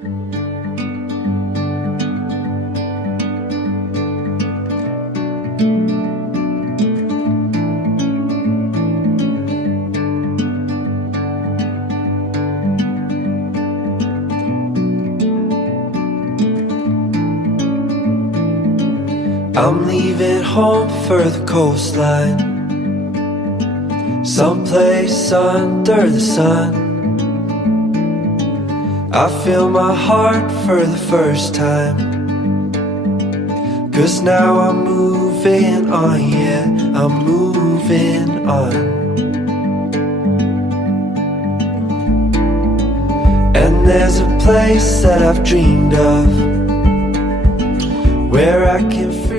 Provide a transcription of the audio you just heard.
I'm leaving home for the coastline, someplace under the sun. I feel my heart for the first time, 'cause now I'm moving on, yeah, I'm moving on. And there's a place that I've dreamed of, where I can free